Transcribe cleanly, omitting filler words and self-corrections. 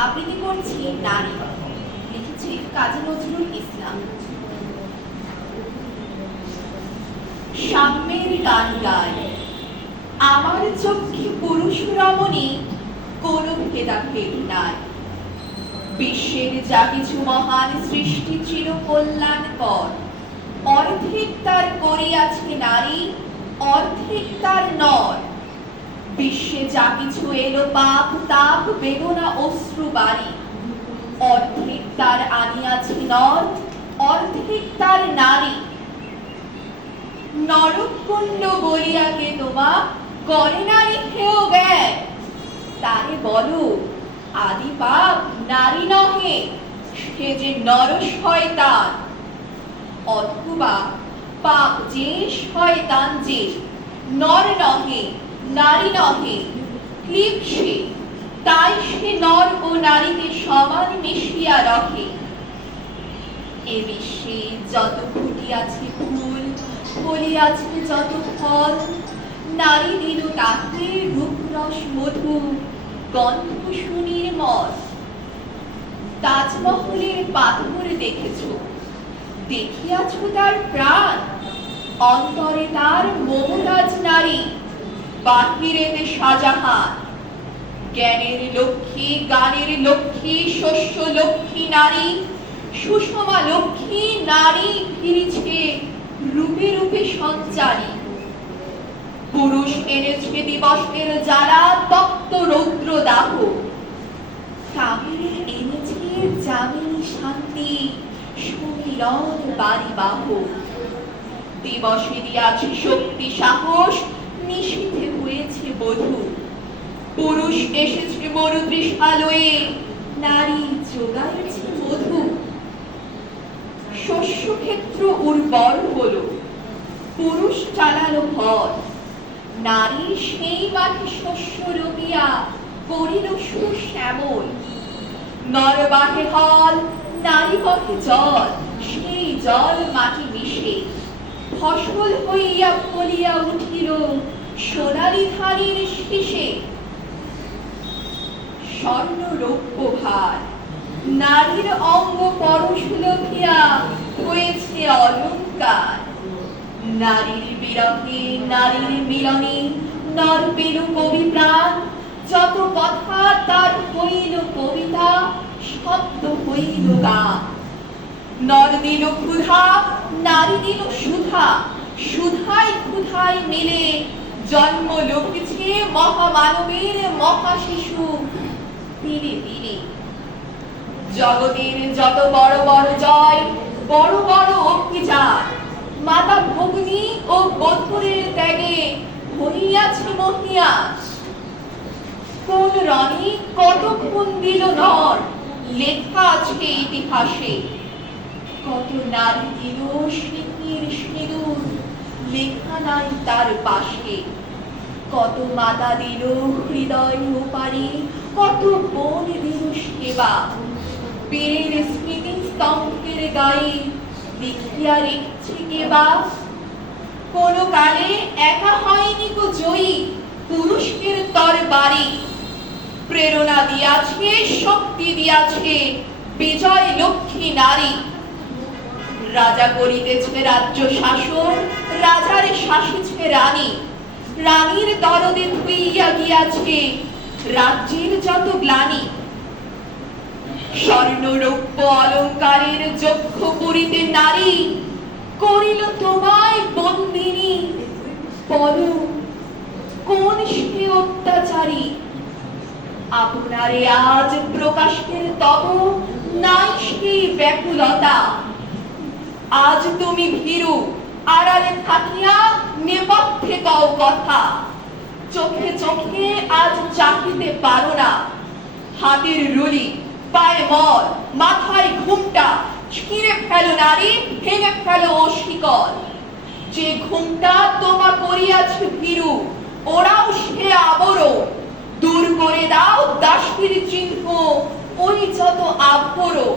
আবৃত্তি করছি নারী, লিখেছে কাজী নজরুল ইসলাম। সাম্যের গান গায়, আমার চক্ষে পুরুষ রমণী কোন ভেদাভেদ নাই। বিশ্বের যা কিছু মহান সৃষ্টি চির কল্যাণকর, অর্ধেক তার করিয়াছে নারী, অর্ধেক তার নর। বিশ্বে যা কিছু এলো পাপ তাপ বেদনা অশ্রু বাড়ি, অর্ধেক তার আনিয়াছে নর, অর্ধেক তার নারী। নরকুণ্ড বলিয়াকে তোমা করে নারী হেয় ব্যয়, তারে বলো আদি পাপ নারী নহে, সে যে নর শয়তান। অথবা পাপ যে শয়তান যে, নর নহে নারী নহে, ক্লিপ্সে তাই সে নর ও নারীকে সমান মিশিয়া রাখে। এ বিশ্বে যত ফুটিয়াছে ফুল, ফলিয়াছে যত ফল, নারী দিল তাকে রূপরস মধু, গন্ধ সুনির্মল। তাজমহলের পাথর দেখেছ, দেখিয়াছ তার প্রাণ, অন্তরে তার মমতাজ নারী, বাহিরেতে শাহজাহান। জ্ঞানের লক্ষ্মী, গানের লক্ষ্মী, শস্য লক্ষ্মী নারী, সুষমা লক্ষ্মী নারী ফিরিছে রূপে রূপে সঞ্চারী। পুরুষ এনেছে দিবসের জ্বালা, তপ্ত রৌদ্র দাহ, কামিনী এনেছে যামিনী শান্তি, সুমিরন বাড়িবাহ। দিবসে দিয়াছে শক্তি সাহস, নিশীথে হয়েছে বধূ। পুরুষ এসেছে মরুতৃষালয়ে, নারী যোগাইছে মধু। শস্যক্ষেত্র উর্বর হলো, পুরুষ চালালো ভর, নারী সেই মাঠে শস্য রবিয়া করিল সুশ্যামল। নর বাহে হল, নারী বহে জল, সেই জল মাটি মিশে ফসল হইয়া ফলিয়া উঠিল সোনালী ধানের শীষে। স্বর্ণ রৌপ্য ভার, নারীর অঙ্গ পরশ লোভিয়া হয়েছে অলঙ্কার। নারীর বিরহে নারীর মিলনে নর পেল কবি প্রাণ, যত কথা তার হইল কবিতা, শব্দ হইল গান। নর দিল ক্ষুধা, নারী দিল সুধা, সুধায় ক্ষুধায় মিলে জন্ম লভিছে মহামানবের মহাশিশু দিনে দিনে। জগতের যত বড় বড় জয়, বড় বড় অভিযান, মাতা ভগ্নী ও বধূরের ত্যাগে হইয়াছে মহিয়ান। কোন রণে কত খুন দিল নর, লেখা আছে ইতিহাসে। কত নারী দিল সিঁথির সিঁদুর, লেখা নাই তার পাশে। কত মাতা দিল হৃদয় ওপারে, কত বোন দিল সেবা। বীরের স্মৃতি স্তম্ভের গায়ে লিখিয়া রেখেছে কেবা। কোন কালে একা হয়নি গো জয়ী, পুরুষের তরবারি। প্রেরণা দিয়াছে, শক্তি দিয়াছে বিজয় লক্ষ্মী নারী। রাজা করিতেছে রাজ্য শাসন, রাজারে শাসিছে রানী। রানীর দরদে ধুইয়া গিয়াছে রাজ্যের যত গ্লানি। স্বর্ণ রৌপ্য অলঙ্কারের যজ্ঞ করিতে নারী, করিল তোমায় বন্দিনী। বলো কোন সে অত্যাচারী, আপনারে আজ প্রকাশের তব নাই সেই ব্যাকুলতা। আজ তুমি ভীরু, আড়ালে থাকিয়া নেপথ্যে কও কথা। চোখে চোখে আজ চাহিতে পারো না, হাতের রুলি, পায়ে মল, মাথায় ঘুমটা, ছিঁড়ে ফেলো নারী, ভেঙে ফেলো ও শিকল। যে ঘুমটা তোমা করিয়াছে ভীরু, ওরাও সে আবরণ। দূর করে দাও দাসীর চিহ্ন, ওই যত আভরণ।